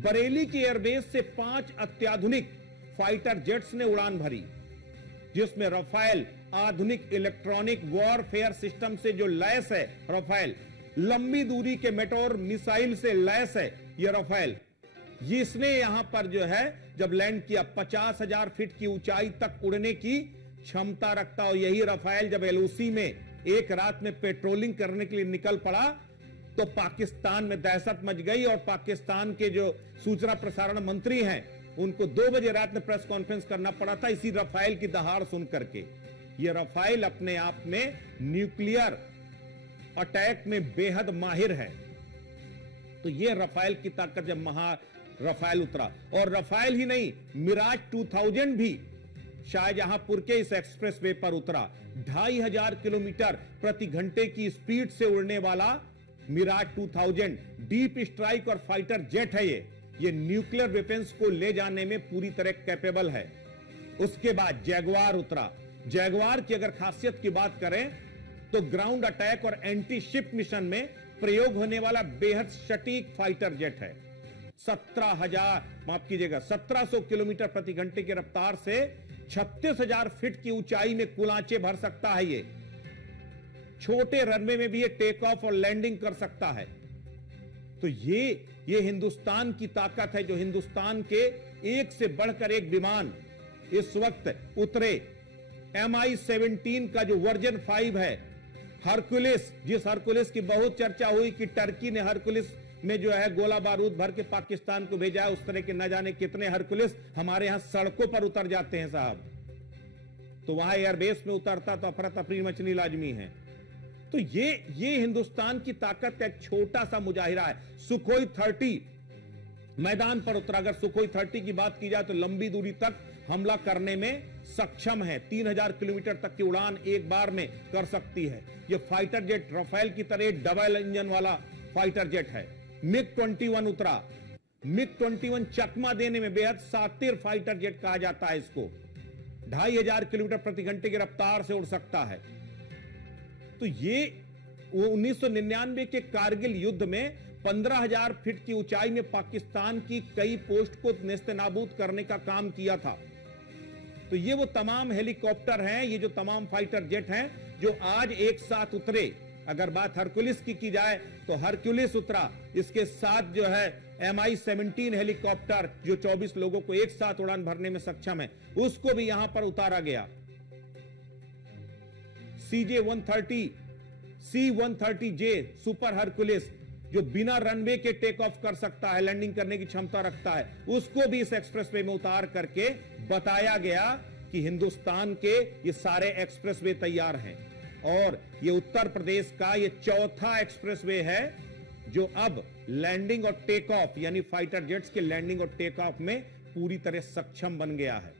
बरेली के एयरबेस से 5 अत्याधुनिक फाइटर जेट्स ने उड़ान भरी, जिसमें रफाल आधुनिक इलेक्ट्रॉनिक वॉरफेयर सिस्टम से जो लैस है रफाल, लंबी दूरी के मेटोर मिसाइल से लैस है यह रफाल, जिसने यहां पर जो है जब लैंड किया 50,000 फीट की ऊंचाई तक उड़ने की क्षमता रखता। और यही रफाल जब एलओसी में एक रात में पेट्रोलिंग करने के लिए निकल पड़ा तो पाकिस्तान में दहशत मच गई और पाकिस्तान के जो सूचना प्रसारण मंत्री हैं उनको 2 बजे रात में प्रेस कॉन्फ्रेंस करना पड़ा था इसी रफाल की दहाड़ सुन करके। यह रफाल अपने आप में न्यूक्लियर अटैक में बेहद माहिर है। तो यह रफाल की ताकत जब रफाल उतरा, और रफाल ही नहीं, मिराज 2000 भी शाहजहांपुर के इस एक्सप्रेस वे पर उतरा। 2500 किलोमीटर प्रति घंटे की स्पीड से उड़ने वाला मिराज 2000 डीप स्ट्राइक और फाइटर जेट है। ये न्यूक्लियर वेपन्स को ले जाने में पूरी तरह कैपेबल है। उसके बाद जैगवार उतरा। जैगवार की अगर खासियत की बात करें तो ग्राउंड अटैक और एंटी शिप मिशन में प्रयोग होने वाला बेहद सटीक फाइटर जेट है। 1700 किलोमीटर प्रति घंटे की रफ्तार से 36,000 फीट की ऊंचाई में कुलांचे भर सकता है। ये छोटे रनवे में भी ये टेक ऑफ और लैंडिंग कर सकता है। तो ये हिंदुस्तान की ताकत है, जो हिंदुस्तान के एक से बढ़कर एक विमान इस वक्त उतरे। MI-17 का जो वर्जन 5 है, हरकुलिस, जिस हरकुलिस की बहुत चर्चा हुई कि टर्की ने हरकुलिस में जो है गोला बारूद भर के पाकिस्तान को भेजा है, उस तरह के न जाने कितने हरकुलिस हमारे यहां सड़कों पर उतर जाते हैं साहब। तो वहां एयरबेस में उतरता तो अफरा तफरी मचनी लाजमी है। तो ये हिंदुस्तान की ताकत का एक छोटा सा मुजाहिरा है। सुखोई 30 मैदान पर उतरा। अगर सुखोई 30 की बात की जाए तो लंबी दूरी तक हमला करने में सक्षम है। 3000 किलोमीटर तक की उड़ान एक बार में कर सकती है। यह फाइटर जेट रफाल की तरह डबल इंजन वाला फाइटर जेट है। MiG-21 उतरा। MiG-21 चकमा देने में बेहद सातिर फाइटर जेट कहा जाता है इसको। 2500 किलोमीटर प्रति घंटे की रफ्तार से उड़ सकता है। तो ये 1999 के कारगिल युद्ध में 15,000 फीट की ऊंचाई में पाकिस्तान की कई पोस्ट को नेस्तनाबूद करने का काम किया था। तो ये वो तमाम हेलीकॉप्टर हैं, ये जो तमाम फाइटर जेट हैं जो आज एक साथ उतरे। अगर बात हरकुलिस की जाए तो हरकुलिस उतरा। इसके साथ जो है MI-17 हेलीकॉप्टर जो 24 लोगों को एक साथ उड़ान भरने में सक्षम है, उसको भी यहां पर उतारा गया। CJ-130, C-130J सुपर हरकुलिस जो बिना रनवे के टेक ऑफ कर सकता है, लैंडिंग करने की क्षमता रखता है, उसको भी इस एक्सप्रेसवे में उतार करके बताया गया कि हिंदुस्तान के ये सारे एक्सप्रेसवे तैयार हैं। और ये उत्तर प्रदेश का ये चौथा एक्सप्रेसवे है जो अब लैंडिंग और टेक ऑफ यानी फाइटर जेट्स के लैंडिंग और टेक ऑफ में पूरी तरह सक्षम बन गया है।